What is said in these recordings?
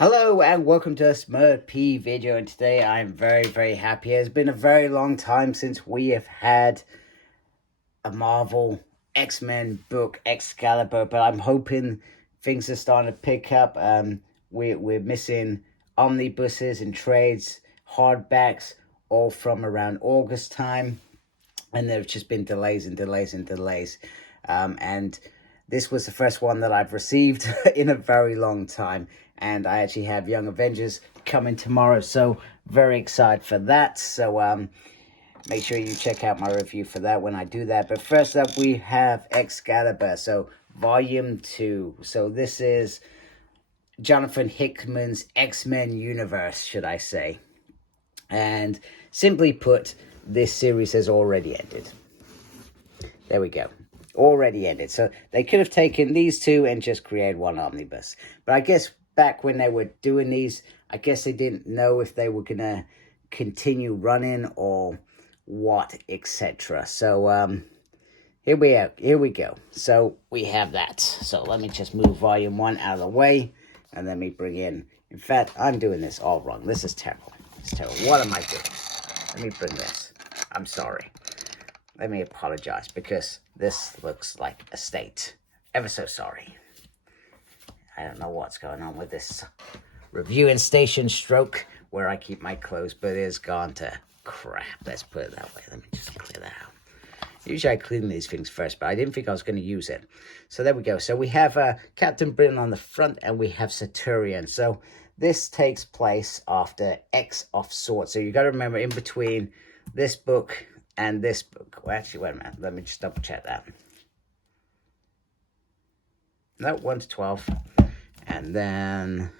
Hello and welcome to a smerdp video, and today I'm very happy. It's been a very long time since we have had a Marvel X-Men book, Excalibur, but I'm hoping things are starting to pick up. We're missing omnibuses and trades, hardbacks, all from around August time, and there've just been delays and delays. And this was the first one that I've received in a very long time. And I actually have Young Avengers coming tomorrow, so very excited for that. So make sure you check out my review for that when I do that. But first up, we have Excalibur, so Volume 2. So this is Jonathan Hickman's X-Men universe, should I say. And simply put, this series has already ended. There we go. Already ended. So they could have taken these two and just created one omnibus. But I guess back when they were doing these, I guess they didn't know if they were going to continue running or what, etc. So here we go. So we have that. So let me just move volume 1 out of the way, and let me bring in fact, I'm doing this all wrong. This is terrible. It's terrible. What am I doing? Let me bring this. I'm sorry. Let me apologize, because this looks like a state. Ever so sorry. I don't know what's going on with this reviewing station stroke where I keep my clothes, but it has gone to crap. Let's put it that way. Let me just clear that out. Usually I clean these things first, but I didn't think I was going to use it. So there we go. So we have Captain Britain on the front, and we have Centurion. So this takes place after X of Swords. So you got to remember, in between this book and this book. Well, actually, wait a minute. Let me just double check that. No, 1 to 12. And then,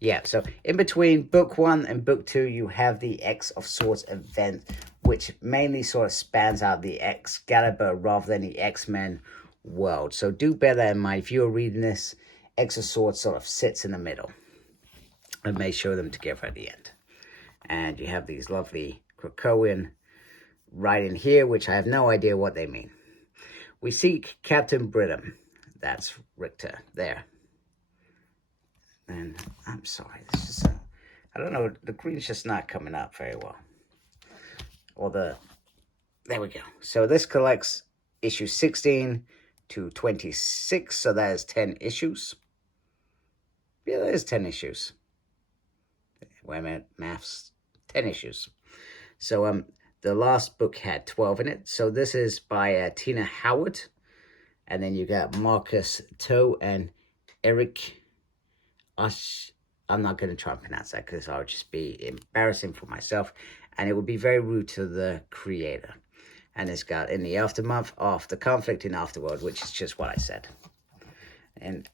yeah, so in between book 1 and book 2, you have the X of Swords event, which mainly sort of spans out the Excalibur rather than the X-Men world. So do bear that in mind. If you're reading this, X of Swords sort of sits in the middle, and may show them together at the end. And you have these lovely Krakoan right in here, which I have no idea what they mean. We see Captain Britain. That's Richter there. And I'm sorry, this is I don't know, the green's just not coming up very well. Or there we go. So this collects issue 16 to 26, so that is 10 issues. Yeah, that is 10 issues. Wait a minute, maths, 10 issues. So the last book had 12 in it. So this is by Tina Howard. And then you got Marcus Toe and Eric I'm not going to try and pronounce that, because I would just be embarrassing for myself, and it would be very rude to the creator. And it's got in the aftermath of the conflict in Afterworld, which is just what I said. And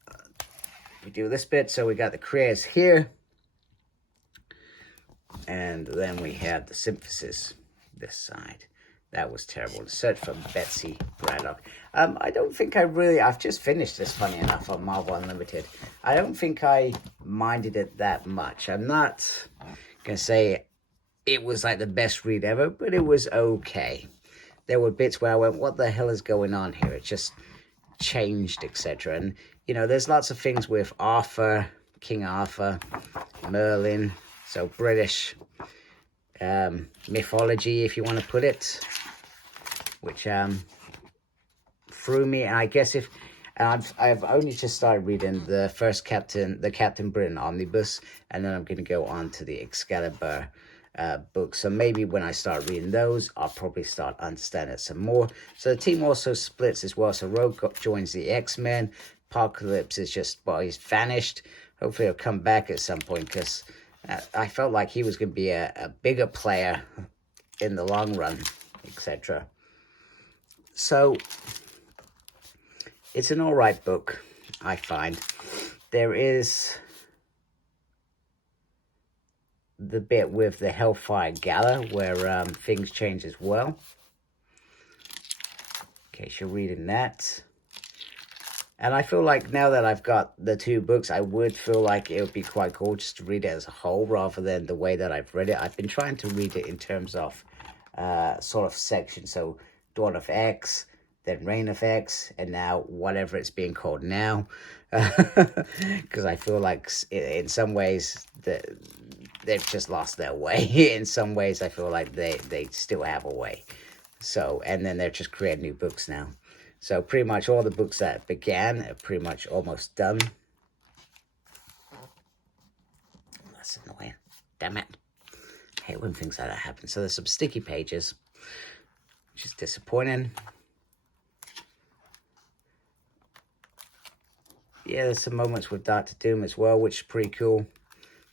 we do this bit. So we got the creators here, and then we have the synthesis this side. That was terrible. The search for Betsy Braddock. I don't think I've just finished this, funny enough, on Marvel Unlimited. I don't think I minded it that much. I'm not going to say it was like the best read ever, but it was okay. There were bits where I went, what the hell is going on here? It just changed, etc. And, you know, there's lots of things with Arthur, King Arthur, Merlin, so British mythology, if you want to put it, which threw me. And I guess if I've only just started reading the first Captain Britain omnibus, and then I'm going to go on to the Excalibur book. So maybe when I start reading those, I'll probably start understanding it some more. So the team also splits as well. So Rogue joins the X-Men. Apocalypse is just, well, he's vanished. Hopefully he'll come back at some point, because I felt like he was going to be a bigger player in the long run, etc. So it's an all right book, I find. There is the bit with the Hellfire Gala where things change as well. In case you're reading that. And I feel like now that I've got the 2 books, I would feel like it would be quite cool just to read it as a whole rather than the way that I've read it. I've been trying to read it in terms of sort of sections. So Dawn of X, then Reign of X, and now whatever it's being called now. Because I feel like in some ways they've just lost their way. In some ways I feel like they still have a way. So, and then they're just creating new books now. So pretty much all the books that began are pretty much almost done. That's annoying. Damn it. I hate when things like that happen. So there's some sticky pages, which is disappointing. Yeah, there's some moments with Dr. Doom as well, which is pretty cool.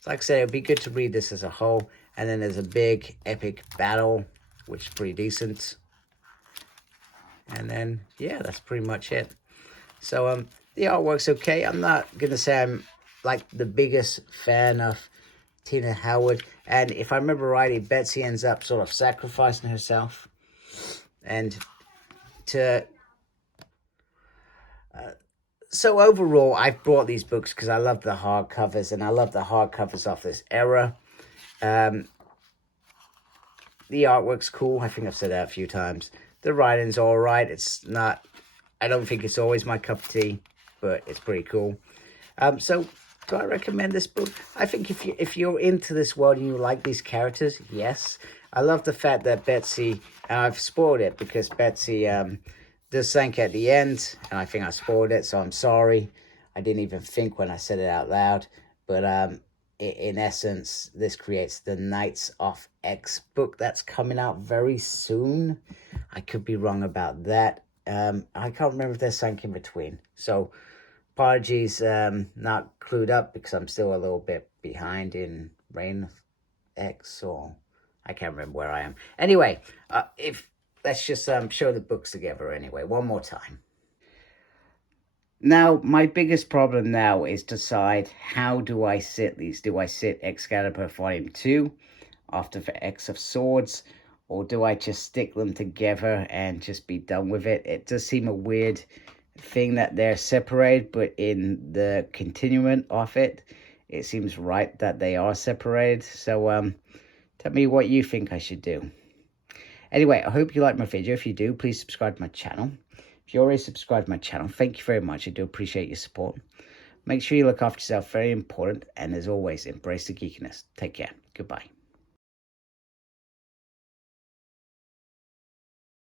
So like I said, it'd be good to read this as a whole. And then there's a big epic battle, which is pretty decent. And then, yeah, that's pretty much it. So the artwork's okay. I'm not going to say I'm like the biggest fan of Tina Howard. And if I remember rightly, Betsy ends up sort of sacrificing herself. And to... So overall, I've brought these books because I love the hardcovers, and I love the hardcovers of this era. The artwork's cool. I think I've said that a few times. The writing's all right. It's not... I don't think it's always my cup of tea, but it's pretty cool. So, do I recommend this book? I think if you're into this world and you like these characters, yes. I love the fact that Betsy... And I've spoiled it because Betsy... does sank at the end, and I think I spoiled it, so I'm sorry. I didn't even think when I said it out loud. But in essence, this creates the Knights of X book that's coming out very soon. I could be wrong about that. I can't remember if there's sank in between. So, apologies, not clued up because I'm still a little bit behind in Reign of X, or I can't remember where I am. Anyway, let's just show the books together anyway, one more time. Now, my biggest problem now is decide how do I sit these. Do I sit Excalibur Volume 2 after the X of Swords, or do I just stick them together and just be done with it? It does seem a weird thing that they're separated, but in the continuum of it, it seems right that they are separated. So tell me what you think I should do. Anyway, I hope you liked my video. If you do, please subscribe to my channel. If you already subscribed to my channel, thank you very much. I do appreciate your support. Make sure you look after yourself, very important. And as always, embrace the geekiness. Take care. Goodbye.